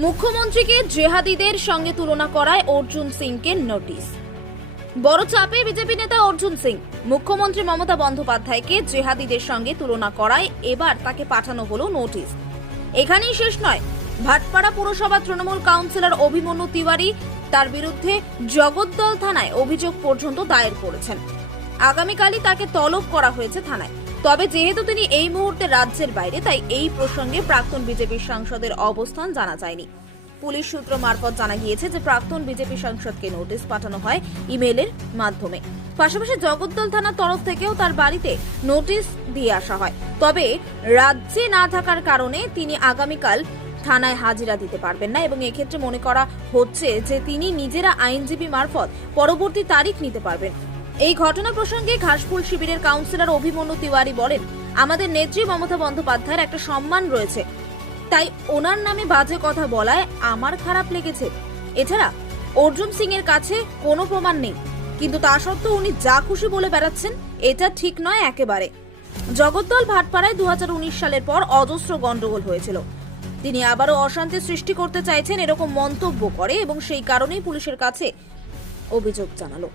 মুখ্যমন্ত্রীকে জেহাদিদের সঙ্গে তুলনা করায় অর্জুন সিংকে নোটিশ। বড় চাপে বিজেপি নেতা অর্জুন সিং। মুখ্যমন্ত্রী মমতা বন্দ্যোপাধ্যায়কে জেহাদিদের সঙ্গে তুলনা করায় এবার তাকে পাঠানো হলো নোটিশ। এখানেই শেষ নয়, ভাটপাড়া পুরসভা তৃণমূল কাউন্সিলর অভিমন্যু তিওয়ারি তার বিরুদ্ধে জগদ্দল থানায় অভিযোগ পর্যন্ত দায়ের করেছেন। আগামীকালই তাকে তলব করা হয়েছে থানায়। তবে যেহেতু তিনি এই মুহূর্তে রাজ্যের বাইরে, তাই এই প্রসঙ্গে প্রাক্তন বিজেপি সাংসদের অবস্থান জানা যায়নি। পুলিশ সূত্র মারফত জানা গিয়েছে যে প্রাক্তন বিজেপি সাংসদকে নোটিশ পাঠানো হয় ইমেইলের মাধ্যমে। পাশাপাশি জগদ্দল থানার তরফ থেকেও তার বাড়িতে নোটিশ দিয়ে আসা হয়। তবে রাজ্যে না থাকার কারণে তিনি আগামীকাল থানায় হাজিরা দিতে পারবেন না এবং এক্ষেত্রে মনে করা হচ্ছে যে তিনি নিজেরা আইনজীবী মারফত পরবর্তী তারিখ নিতে পারবেন। এই ঘটনা প্রসঙ্গে ঘাসফুল শিবিরের কাউন্সিলর অভিমন্যু তিওয়ারি বলেন, আমাদের নেত্রী মমতা বন্দ্যোপাধ্যায়ের একটা সম্মান রয়েছে, তাই ওনার নামে বাজে কথা বলায় আমার খারাপ লেগেছে। এছাড়া অর্জুন সিং এর কাছে কোনো প্রমাণ নেই, কিন্তু তা সত্ত্বেও উনি যা খুশি বলে বেড়াচ্ছেন, এটা ঠিক নয় একেবারে। জগদ্দল ভাটপাড়ায় 2019 সালের পর অজস্র গন্ডগোল হয়েছিল। তিনি আবারও অশান্তি সৃষ্টি করতে চাইছেন এরকম মন্তব্য করে এবং সেই কারণেই পুলিশের কাছে অভিযোগ জানালো।